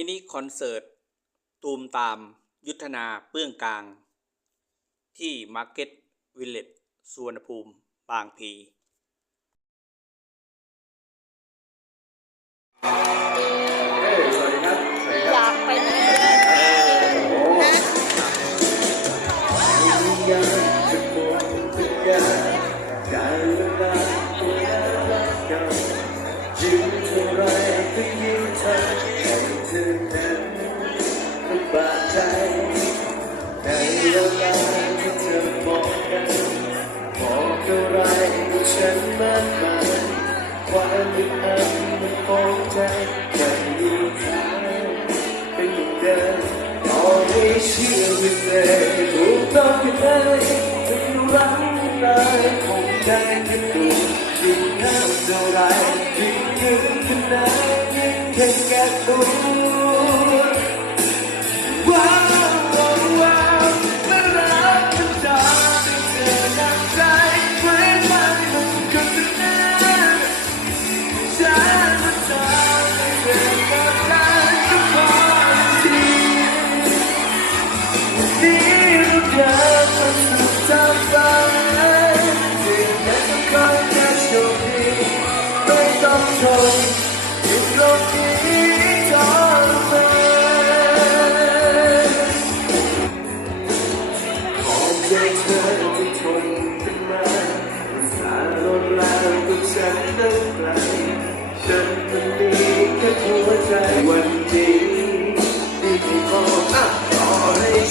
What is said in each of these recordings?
มินิคอนเสิร์ต ตูมตามยุทธนาเปื้องกลาง ที่มาร์เก็ตวิลเลจสุวรรณภูมิบางพี ความอึดอัดมันคงใจแค่มีทางเป็นเดิมตอให้เชื่อวิเศษถูกต้องที่เธอถึงรักเลยคงใจคิดดูยิ่งนานเท่าไรยิ่งถึงขนาดยิ่งเห็แก่ตัว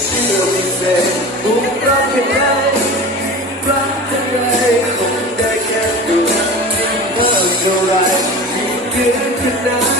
เชื่อไม่เสร็บุกรักยังไงรักยังไงคงได้แค่ดูเมื่อเท่าไรยิ่เกินขนาด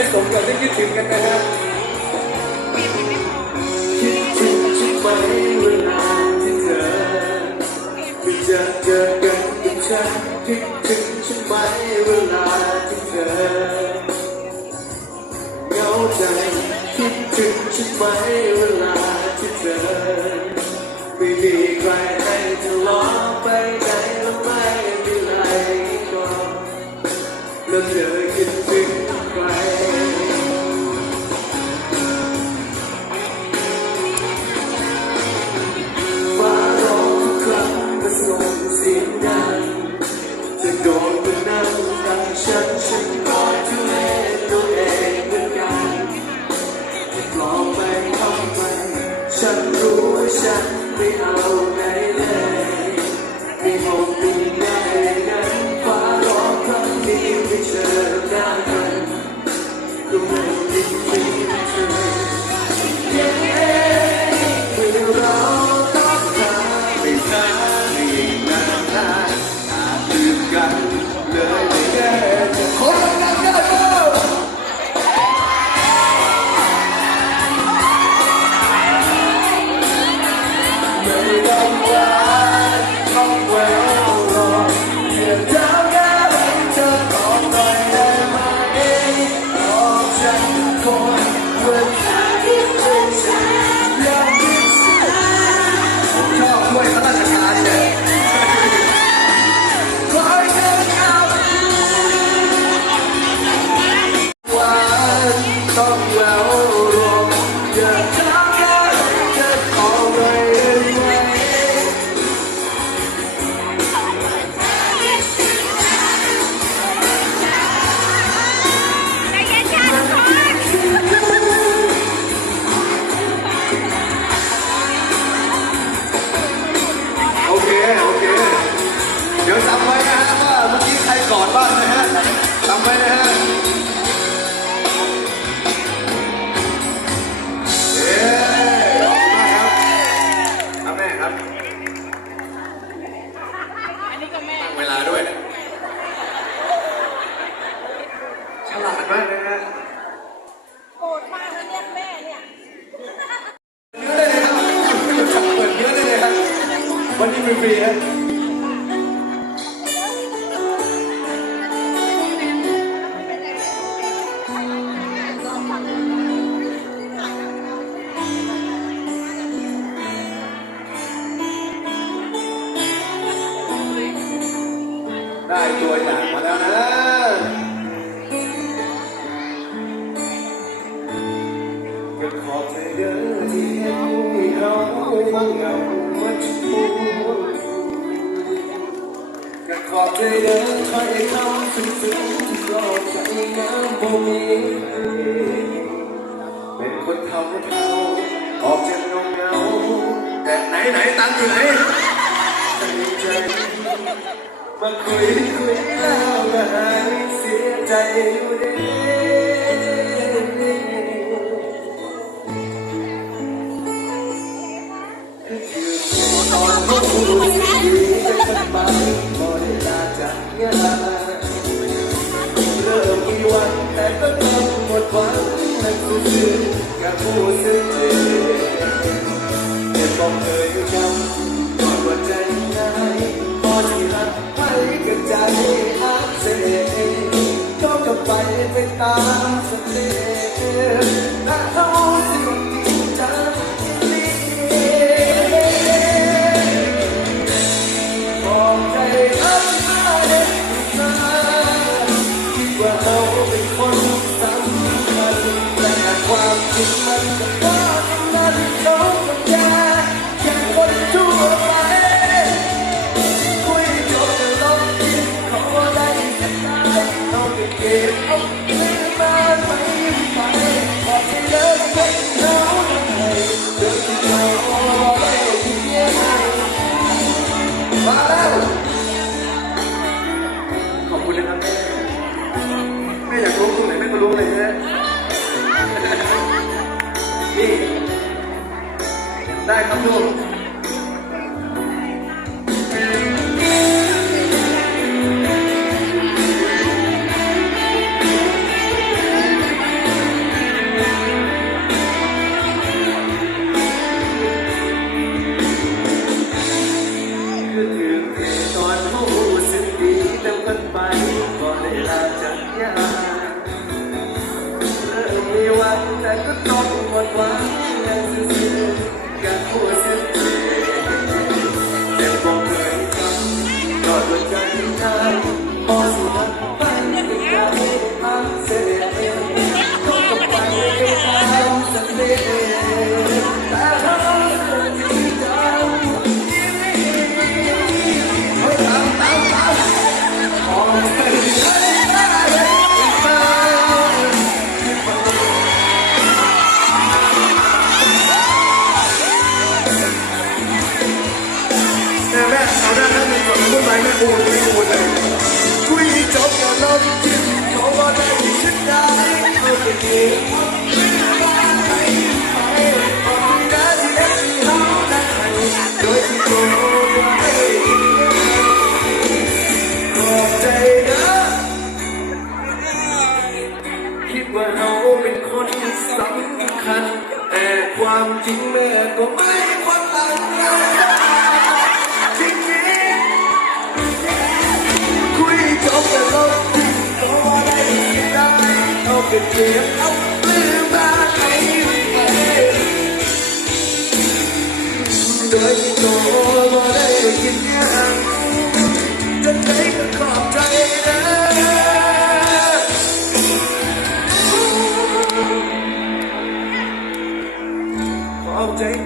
ให้สมกับที่คิดถึงกันนะครับ คิดถึงใช่ไหมเวลาที่เธอไม่จะเจอกันกับฉันคิดถึงใช่ไหมเวลาที่เธอเงาใจคิดถึงใช่ไหมเวลาที่เธอไม่มีใครให้เธออไปไหนแล้วไม่มีใรก็แล้เธอ 거예요. here. ไหนตังค์อยู่ไหนใจมาคุยคุยแล้วก็หายเสียใจอยู่ดีเริ่มกี่วันแต่ก็ทำหมดหวังนั่นคือการพูดซึ้งใจ บอกเธออยู่จังว่าใจไหนพอดรักไปกับใจหักเสก็กลับไปตามเสน ล้วงตรงไหนไม่ก็ล้วงเลยนะ นี่ ได้ครับทุก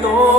no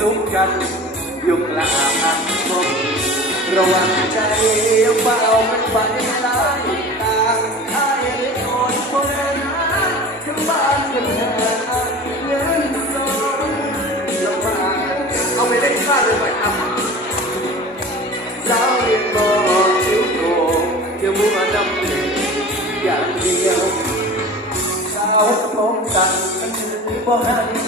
สุขกัน ยุงละอาพังพงระวังใจเบามันไปหลายต่างไอ้คนคนนั้นทั้งบ้านกันเธอเงินสองลำบาเอาไปเล่นข้าเลยไปอะวเรียนบอกชิวโตเดี๋ยวมัวดำเหลวอย่างเดียวสาวผมสั่นกันบ่ให้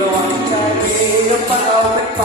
ลองใจดีรือเปล่เป็ไป